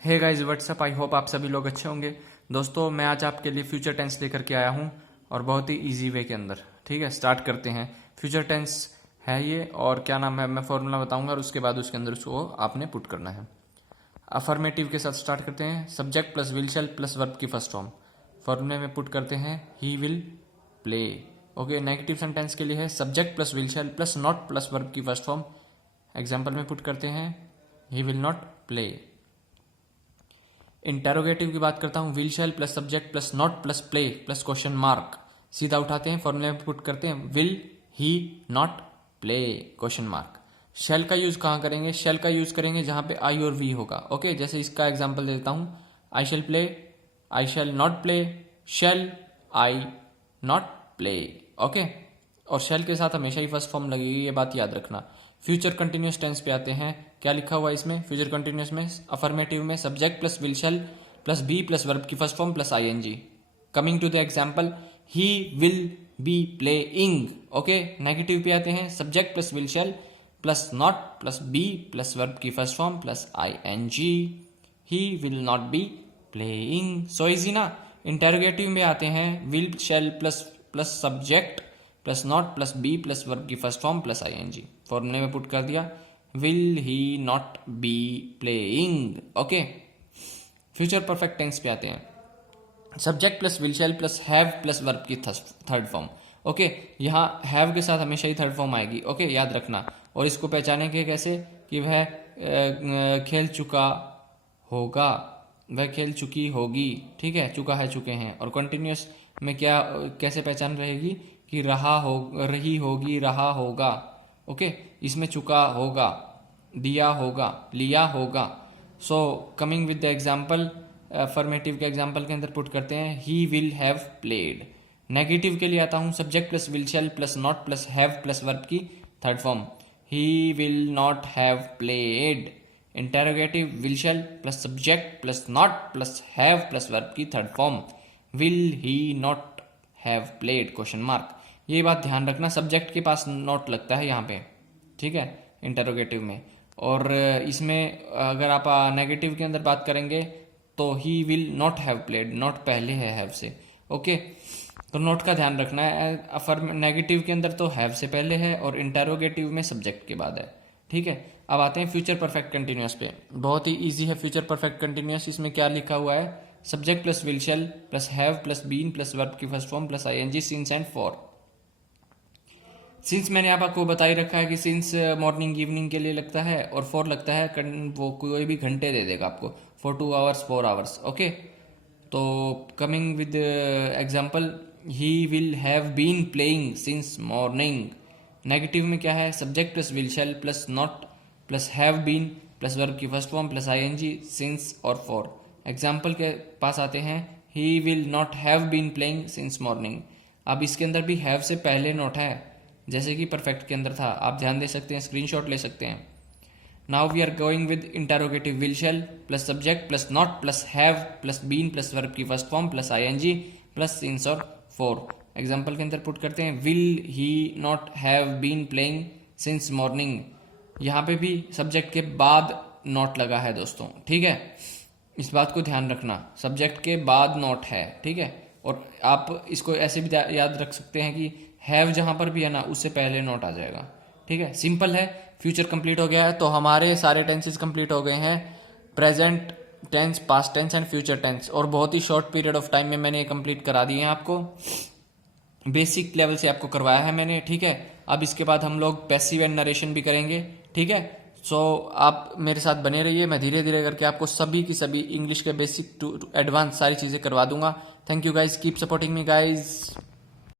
Hey guys what's up, I hope आप सभी लोग अच्छे होंगे। दोस्तों मैं आज आपके लिए फ्यूचर टेंस लेकर के आया हूँ और बहुत ही इजी वे के अंदर। ठीक है, स्टार्ट करते हैं। फ्यूचर टेंस है ये और क्या नाम है, मैं फॉर्मूला बताऊंगा और उसके बाद उसके अंदर उसको आपने पुट करना है। अफर्मेटिव के साथ स्टार्ट करते हैं। Subject plus will shall plus verb की फर्स्ट फॉर्म फॉर्मूले में पुट करते हैं he will play. Okay, negative sentence के लिए है subject plus will shall plus not plus verb की फर्स्ट फॉर्म। एग्जाम्पल में पुट करते हैं he will not play. Interrogative की बात करता हूं, will shall plus subject plus not plus play plus question mark. सीधा उठाते हैं, फॉर्मूले में पुट करते हैं will he not play question mark. Shell का यूज कहां करेंगे? शेल का यूज करेंगे जहां पे आई और वी होगा। ओके, जैसे इसका एग्जांपल देता हूं, I shall play, I shall not play, shall I not play. Okay, और शेल के साथ हमेशा ही फर्स्ट फॉर्म लगेगी, ये बात याद रखना। फ्यूचर कंटिन्यूस टेंस पे आते हैं। क्या लिखा हुआ है इसमें फ्यूचर कंटिन्यूस में? अफर्मेटिव में subject plus will shall plus be plus verb की first form plus ING. Coming to the example, he will be playing. Okay, negative पे आते हैं subject plus will shall plus not plus be plus verb की first form plus ING. He will not be playing. So easy ना। Interrogative में आते हैं will shall plus plus subject plus not plus be plus verb की first form plus ING. फॉर्मूले में put कर दिया will he not be playing. Okay, future perfect tense पे आते हैं। Subject plus will shall plus have plus verb की third form. Okay, यहाँ हैव के साथ हमेशा ही थर्ड फॉर्म आएगी। ओके, याद रखना। और इसको पहचानेंगे कैसे कि वह खेल चुका होगा, वह खेल चुकी होगी। ठीक है, चुका है, चुके हैं। और कंटिन्यूस में क्या कैसे पहचान रहेगी कि रही होगी, रहा होगा। ओके, इसमें चुका होगा, दिया होगा, लिया होगा। So coming with the example, affirmative के एग्जाम्पल के अंदर पुट करते हैं he will have played. Negative के लिए आता हूं subject plus will shall plus not plus have plus verb की third form, he will not have played. Interrogative will shall plus subject plus not plus have plus verb की third form, will he not have played question mark. ये बात ध्यान रखना, subject के पास not लगता है यहाँ पे। ठीक है, इंटेरोगेटिव में। और इसमें अगर आप नेगेटिव के अंदर बात करेंगे तो ही will not have played, not पहले है हैव से। ओके, तो नोट का ध्यान रखना है। अफर्म नेगेटिव के अंदर तो हैव से पहले है और इंटेरोगेटिव में सब्जेक्ट के बाद है। ठीक है, अब आते हैं फ्यूचर परफेक्ट कंटिन्यूअस पे। बहुत ही इजी है फ्यूचर परफेक्ट कंटिन्यूअस। इसमें क्या लिखा हुआ है? Subject plus will shall plus have plus been plus verb की first form plus ING since and for. Since मैंने आपको बता ही रखा है कि सिंस मॉर्निंग इवनिंग के लिए लगता है और फॉर लगता है वो कोई भी घंटे दे देगा आपको, फॉर 2 आवर्स 4 आवर्स। ओके, तो coming with example, he will have been playing since morning. Negative में क्या है? Subject plus will shall plus not plus have been plus verb की first form plus ING since और for. Example के पास आते हैं, he will not have been playing since morning. अब इसके अंदर भी हैव से पहले नॉट है, जैसे कि परफेक्ट के अंदर था। आप ध्यान दे सकते हैं, स्क्रीनशॉट ले सकते हैं। Now we are going with interrogative will shall plus subject plus not plus have plus been plus verb की first form plus ING plus since और फॉर। एग्जाम्पल के अंदर पुट करते हैं will he not have been playing since morning. यहाँ पे भी subject के बाद नॉट लगा है दोस्तों। ठीक है, इस बात को ध्यान रखना, सब्जेक्ट के बाद नॉट है। ठीक है, और आप इसको ऐसे भी याद रख सकते हैं कि हैव जहां पर भी है ना, उससे पहले नॉट आ जाएगा। ठीक है, सिंपल है। फ्यूचर कंप्लीट हो गया है, तो हमारे सारे टेंसेस कंप्लीट हो गए हैं। Present tense, past tense and future tense. और बहुत ही शॉर्ट पीरियड ऑफ टाइम में मैंने ये कंप्लीट करा दिए हैं आपको। बेसिक लेवल से आपको करवाया है मैंने। ठीक है, अब इसके बाद हम लोग पैसिव एंड नरेशन भी करेंगे। ठीक है, सो आप मेरे साथ बने रहिए, मैं धीरे धीरे करके आपको सभी की सभी इंग्लिश के बेसिक टू एडवांस सारी चीजें करवा दूंगा। Thank you guys, keep supporting me guys.